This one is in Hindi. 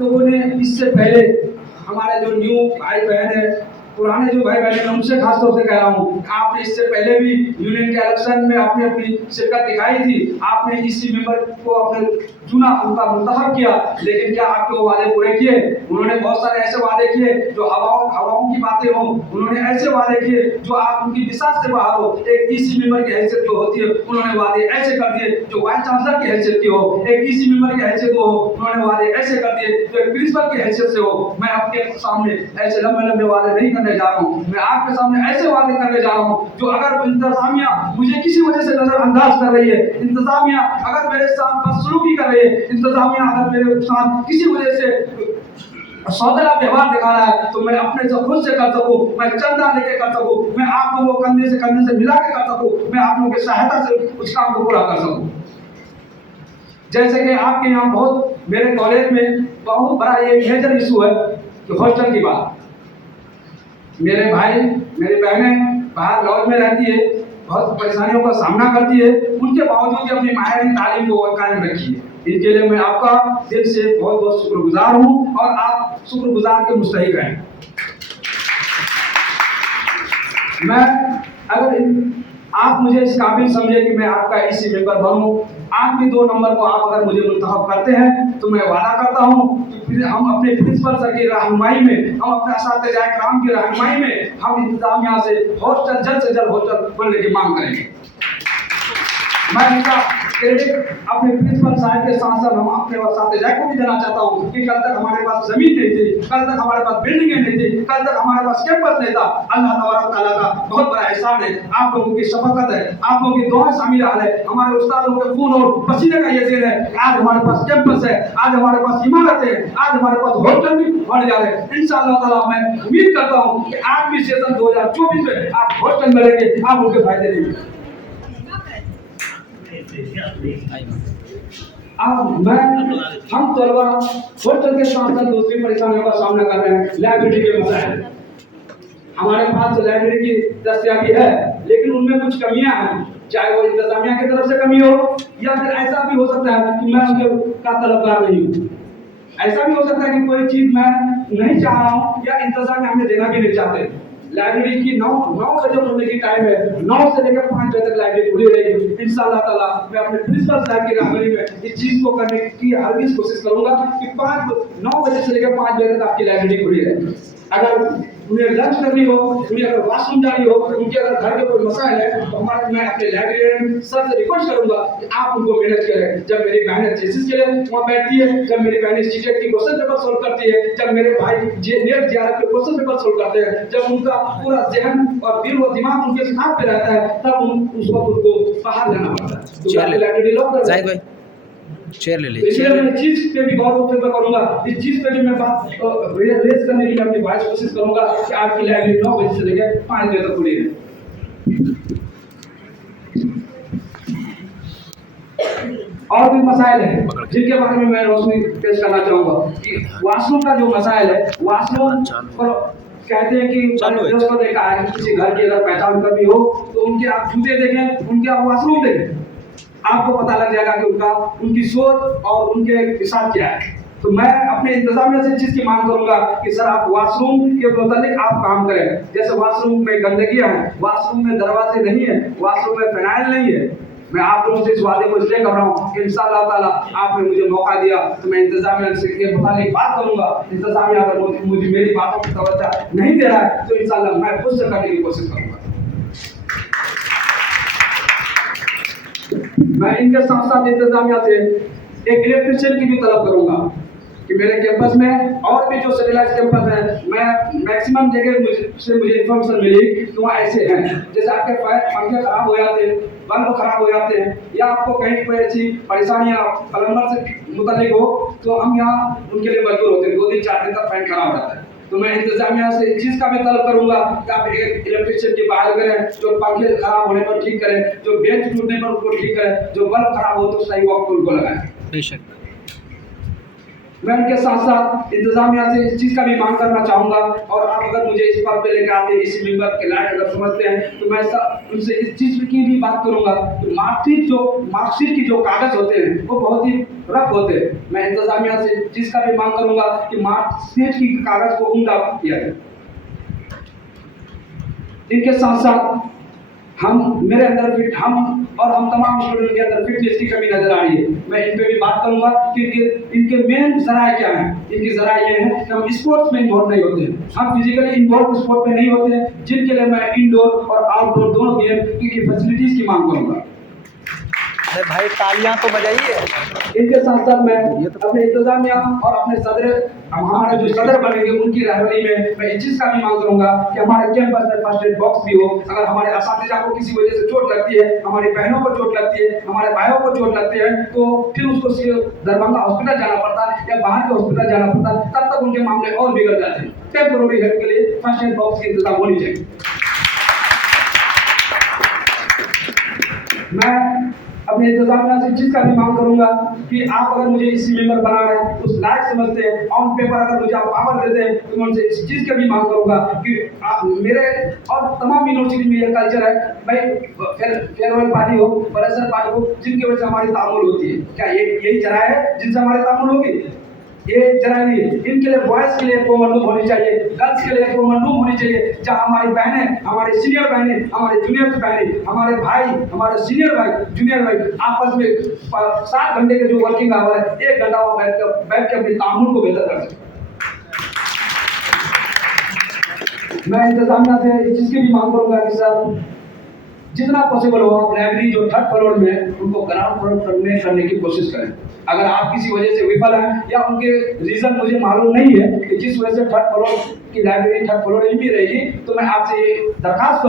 लोगों ने इससे पहले हमारे जो न्यू भाई बहन है, पुराने जो भाई बहन है, उनसे खास तौर से कह रहा हूँ, आपने इससे पहले भी यूनियन के इलेक्शन में आपने अपनी शिरकत दिखाई थी, आपने ईसी मेंबर को अपने चुना, उनका मुंतखब किया, लेकिन क्या आपके वो वादे पूरे किए? उन्होंने बहुत सारे ऐसे वादे किए जो हवाओं की बातें हों, उन्होंने ऐसे वादे किए जो आप उनकी विश्वास से बाहर हो। एक ईसी मेंबर की हैसियत जो होती है, उन्होंने वादे ऐसे कर दिए जो वाइस चांसलर की हैसियत की हो। एक ईसी मेंबर की हैसियत हो, उन्होंने वादे ऐसे कर दिए जो एक प्रिंसिपल की हैसियत से हो। मैं आपके सामने ऐसे लंबे लंबे वादे नहीं करने जा रहा हूँ, मैं आपके सामने ऐसे वादे करने जा रहा हूँ जो अगर इंतजामिया मुझे किसी वजह से नजरअंदाज कर रही है, इंतजामिया अगर मेरे साथ बदसलूकी कर रही है, इंतजामिया अगर मेरे साथ किसी वजह से सौतेला व्यवहार दिखा रहा है, तो मैं अपने से खुद से कर सकूं, मैं चंदा लेके कर सकूं, मैं आप लोगों को कंधे से मिला के कर सकूं, मैं आप लोगों की सहायता से उस काम को पूरा कर सकूं। जैसे कि आपके यहाँ बहुत, मेरे कॉलेज में बहुत बड़ा ये मेजर इशू है कि हॉस्टल की बात। मेरे भाई मेरी बहनें बाहर लॉज में रहती है, बहुत परेशानियों का सामना करती है, उनके बावजूद अपनी माहिर तालीम को कायम रखी है। इनके लिए मैं आपका दिल से बहुत बहुत शुक्रगुजार हूँ और आप शुक्रगुजार के मुस्तहिक हैं। मैं अगर आप मुझे इस काबिल समझे कि मैं आपका ईसी मेंबर बनूं, आप भी 2 नंबर को आप अगर मुझे मुंतखब करते हैं, तो मैं वादा करता हूं कि फिर हम अपने प्रिंसिपल सर की रहनुमाई में, हम अपने असातिज़ाए कराम की रहनुमाई में हम इंतजामिया से हॉस्टल जल्द से जल्द हॉस्टल खोलने की मांग करेंगे। मैं इनका क्रेडिट अपने प्रिंसिपल साहब के साथ साथ हम अपने असातिज़ा को भी देना चाहता हूँ कि कल तक हमारे पास जमीन नहीं थी, कल तक हमारे पास बिल्डिंगें नहीं थी, कल तक हमारे पास कैंपस नहीं था। अल्लाह तबारक तआला का बहुत बड़ा एहसान है, आप लोगों की शफकत है, आप लोगों की दुआएं शामिल है, हमारे उस्तादों के खून और पसीने का ये देन है। आज हमारे पास कैंपस है, आज हमारे पास इमारत है, आज हमारे पास हॉस्टल भी होने जा रहे हैं। इंशाअल्लाह ताला मैं उम्मीद करता हूँ कि आज भी सेशन 2024 में आप हॉस्टल में रहेंगे, आप उनके फायदे लेंगे। अब हम तलबा हॉस्टल के साथ साथ दूसरी परेशानियों का सामना कर रहे हैं। लाइब्रेरी के मसाइल, हमारे पास लाइब्रेरी की दस्तयाबी है, लेकिन उनमें कुछ कमियां हैं, चाहे वो इंतजामिया की तरफ से कमी हो या फिर ऐसा भी हो सकता है कि मैं उनका तलबगार नहीं हूँ। ऐसा भी हो सकता है कि कोई चीज मैं नहीं चाह रहा हूँ या इंतजामिया हमें देना भी नहीं चाहते। लाइब्रेरी की 9 बजे खुलने की टाइम है, 9 से लेकर 5 बजे तक लाइब्रेरी खुली रहेगी। इंशाअल्लाह ताला मैं अपने प्रिंसिपल साहब की रहनुमाई में इस चीज को करने की हरगिज़ कोशिश करूंगा कि 9 बजे से लेकर 5 बजे तक आपकी लाइब्रेरी खुली रहे। अगर उन्हें लंच करनी हो, उन्हें अगर वॉशरूम जानी हो, उनके अगर घर के कोई मसाइल है, तो मैं अपने लाइब्रेरियन सर से रिक्वेस्ट करूंगा कि आप उनको मैनेज करें। जब मेरी बहनें थीसिस के लिए वहाँ बैठती है, जब मेरी बहनें सीटेट की क्वेश्चन पेपर सोल्व करती है, जब मेरे भाई नेट जीआरएफ के क्वेश्चन पेपर सोल्व करते हैं, जब उनका पूरा ज़हन और दिल और दिमाग उनके साथ पे रहता है, तब उस वक्त उनको बाहर जाना पड़ता है। तो लाइब्रेरी लॉक कर जाहिद भाई शेयर ले लीजिए। इसलिए मैं चीज पे भी गौर करूंगा, इस चीज पे भी मैं बात रेस करने की अपनी वाइस कोशिश करूंगा कि आपकी लाइब्रेरी 9 बजे से लेकर 5 बजे तक खुली रहे। और भी मसाइल है जिनके बारे में मैं रोशनी पेश करना चाहूंगा कि वॉशरूम का जो मसाइल है, वॉशरूम पर कहते हैं कि को देखा है कि किसी घर की अगर पहचान कभी हो तो उनके आप जूते देखें, उनके आप वॉशरूम देखें, आपको पता लग जाएगा कि उनकी सोच और उनके हिसाब क्या है। तो मैं अपने इंतजामिया से चीज की मांग करूंगा कि सर आप वॉशरूम के मुतालिक आप काम करें। जैसे वॉशरूम में गंदगी है, वॉशरूम में दरवाजे नहीं है, वॉशरूम में फिनाइल नहीं है। मैं आप लोगों से इस वादे को इसलिए कर रहा हूँ कि इंशाअल्लाह ताला आपने मुझे मौका दिया तो मैं इंतजामिया से के मुतालिक बात करूंगा। इंतजामिया अगर मुझे मेरी बातों की तवज्जो नहीं दे रहा है तो इंशाअल्लाह मैं खुद से करने की कोशिश करूंगा। मैं इनके साथ साथ इंतजामिया से एक इलेक्ट्रिशियन की भी तलब करूंगा कि मेरे कैंपस में और भी जो सैटेलाइट कैंपस है, मैं मैक्सिमम जगह मुझे इन्फॉर्मेशन मिली कि वहाँ ऐसे हैं, जैसे आपके पंखे खराब हो जाते हैं, बल्ब खराब हो जाते हैं या आपको कहीं कोई ऐसी परेशानियाँ प्लम्बर से मुतालिक हो तो हम यहाँ उनके लिए मजबूर होते हैं। 2 दिन 4 दिन तक फैन खराब रहता है, तो मैं इंतजामिया से इस चीज़ का भी तलब करूंगा कि आप एक इलेक्ट्रिशियन की बहाल करें जो पंखे खराब होने पर ठीक करें, जो बेंच टूटने पर उनको ठीक करें, जो बल्ब खराब हो तो सही वक्त उनको लगाएं। बेशक मैं उनके साथ साथ इंतजामिया से इस चीज़ का भी मांग करना चाहूँगा, और आप अगर मुझे इस बात पे लेकर आते हैं, इस मेंबर के लायक अगर समझते हैं, तो मैं उनसे इस चीज़ की भी बात करूँगा कि मार्कशीट की जो कागज़ होते हैं वो बहुत ही रफ होते हैं। मैं इंतजामिया से चीज़ का भी मांग करूँगा कि मार्कशीट की कागज़ को उम्दा किया जाए। इनके साथ साथ हम तमाम स्टूडेंट के अंदर फिटनेस की कमी नजर आ रही है। मैं इन पे भी बात करूंगा कि इनके मेन जराये क्या हैं। इनकी जराये ये हैं कि हम स्पोर्ट्स में इन्वॉल्व नहीं होते हैं, हम फिजिकली इन्वॉल्व स्पोर्ट में नहीं होते हैं, जिनके लिए मैं इंडोर और आउटडोर दोनों गेम की फैसिलिटीज की मांग करूंगा। अरे भाई तालियां तो बजाइए। इनके साथ साथ मैं अपने इंतजामिया और अपने हमारे जो सदर बनेंगे उनकी रहबरी में मैं इस चीज का भी मांग करूंगा कि हमारे कैंपस में फर्स्ट एड बॉक्स भी हो। अगर हमारे असातिज़ा को किसी वजह से चोट लगती है, हमारी बहनों को चोट लगती है, हमारे भाइयों को चोट लगती है, तो फिर उसको दरभंगा हॉस्पिटल जाना पड़ता है या बाहर के हॉस्पिटल जाना पड़ता है, तब तक उनके मामले और बिगड़ जाते हैं। टेम्पोररी हेल्प के लिए फर्स्ट एड बॉक्स की इंतजाम होनी चाहिए। मैं अपने इंतजामिया से चीज़ का भी मांग करूंगा कि आप अगर मुझे इसी मेंबर बना रहे हैं, उस लायक समझते हैं, ऑन पेपर अगर मुझे आप पावर देते हैं, तो मैं उनसे इस चीज़ का भी मांग करूंगा कि आप मेरे और तमाम यूनिवर्सिटी में ये कल्चर है भाई, फेयरवेल पार्टी हो, फ्रेशर पार्टी हो, जिनकी वजह से हमारी तामुल होती है। क्या यही जरा है जिनसे हमारी तामुल होगी? ये जरा नहीं है। इनके लिए बॉयज़ के लिए कॉमन रूम होनी चाहिए, गर्ल्स के लिए कॉमन रूम होनी चाहिए, जहाँ हमारी बहनें, हमारे सीनियर बहनें, हमारे जूनियर बहनें, हमारे भाई, हमारे सीनियर भाई, जूनियर भाई आपस में 7 घंटे के जो वर्किंग आवर है, 1 घंटा वो बैठ के अपनी तामुल को बेहतर कर सकें। मैं इंतजामिया से इस चीज़ की भी मांग करूँगा कि सर जितना पॉसिबल हो आप लाइब्रेरी जो 3rd फ्लोर में उनको ग्राउंड फ्लोर में करने की कोशिश करें। अगर आप किसी वजह से विफल हैं या उनके रीजन मुझे मालूम नहीं है कि जिस वजह से 3rd फ्लोर की लाइब्रेरी 3rd फ्लोर में भी रहेगी, तो मैं आपसे ये दरखास्त